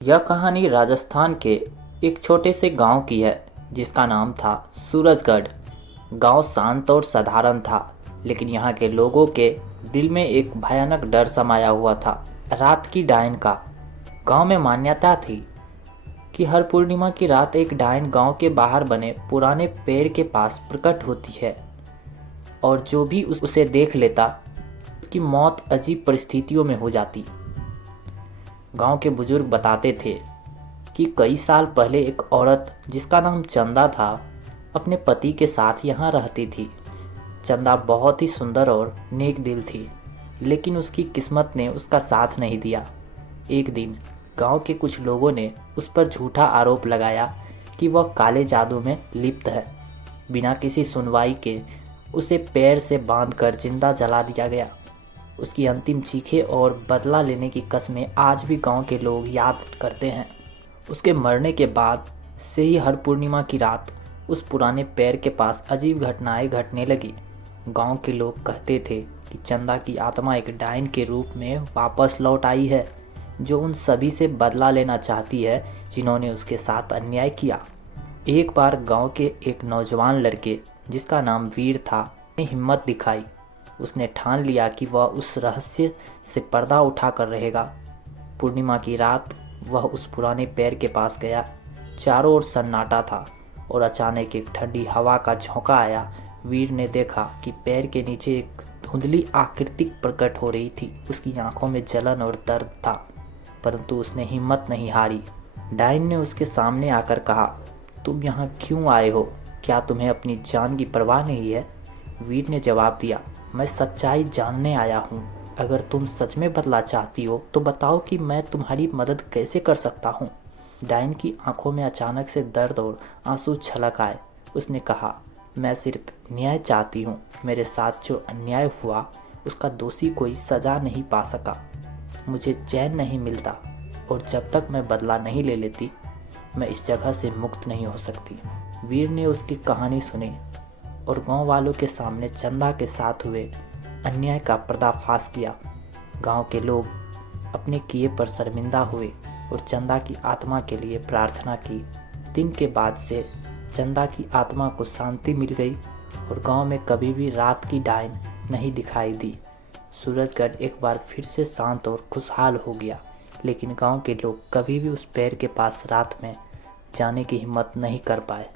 यह कहानी राजस्थान के एक छोटे से गांव की है जिसका नाम था सूरजगढ़। गांव शांत और साधारण था, लेकिन यहाँ के लोगों के दिल में एक भयानक डर समाया हुआ था, रात की डायन का। गांव में मान्यता थी कि हर पूर्णिमा की रात एक डायन गांव के बाहर बने पुराने पेड़ के पास प्रकट होती है और जो भी उसे देख लेता उसकी मौत अजीब परिस्थितियों में हो जाती। गांव के बुजुर्ग बताते थे कि कई साल पहले एक औरत जिसका नाम चंदा था अपने पति के साथ यहाँ रहती थी। चंदा बहुत ही सुंदर और नेक दिल थी, लेकिन उसकी किस्मत ने उसका साथ नहीं दिया। एक दिन गांव के कुछ लोगों ने उस पर झूठा आरोप लगाया कि वह काले जादू में लिप्त है। बिना किसी सुनवाई के उसे पैर से बांधकर जिंदा जला दिया गया। उसकी अंतिम चीखें और बदला लेने की कस्में आज भी गांव के लोग याद करते हैं। उसके मरने के बाद से ही हर पूर्णिमा की रात उस पुराने पैर के पास अजीब घटनाएं घटने लगी। गांव के लोग कहते थे कि चंदा की आत्मा एक डायन के रूप में वापस लौट आई है, जो उन सभी से बदला लेना चाहती है जिन्होंने उसके साथ अन्याय किया। एक बार गांव के एक नौजवान लड़के जिसका नाम वीर था ने हिम्मत दिखाई। उसने ठान लिया कि वह उस रहस्य से पर्दा उठाकर रहेगा। पूर्णिमा की रात वह उस पुराने पैर के पास गया। चारों ओर सन्नाटा था और अचानक एक ठंडी हवा का झोंका आया। वीर ने देखा कि पैर के नीचे एक धुंधली आकृति प्रकट हो रही थी। उसकी आंखों में जलन और दर्द था, परंतु उसने हिम्मत नहीं हारी। डायन ने उसके सामने आकर कहा, तुम यहाँ क्यों आए हो? क्या तुम्हें अपनी जान की परवाह नहीं है? वीर ने जवाब दिया, मैं सच्चाई जानने आया हूँ। अगर तुम सच में बदला चाहती हो तो बताओ कि मैं तुम्हारी मदद कैसे कर सकता हूँ। डायन की आंखों में अचानक से दर्द और आंसू छलक आए। उसने कहा, मैं सिर्फ न्याय चाहती हूँ। मेरे साथ जो अन्याय हुआ उसका दोषी कोई सजा नहीं पा सका। मुझे चैन नहीं मिलता और जब तक मैं बदला नहीं ले लेती मैं इस जगह से मुक्त नहीं हो सकती। वीर ने उसकी कहानी सुनी और गांव वालों के सामने चंदा के साथ हुए अन्याय का पर्दाफाश किया। गांव के लोग अपने किए पर शर्मिंदा हुए और चंदा की आत्मा के लिए प्रार्थना की। दिन के बाद से चंदा की आत्मा को शांति मिल गई और गांव में कभी भी रात की डायन नहीं दिखाई दी। सूरजगढ़ एक बार फिर से शांत और खुशहाल हो गया, लेकिन गांव के लोग कभी भी उस पैर के पास रात में जाने की हिम्मत नहीं कर पाए।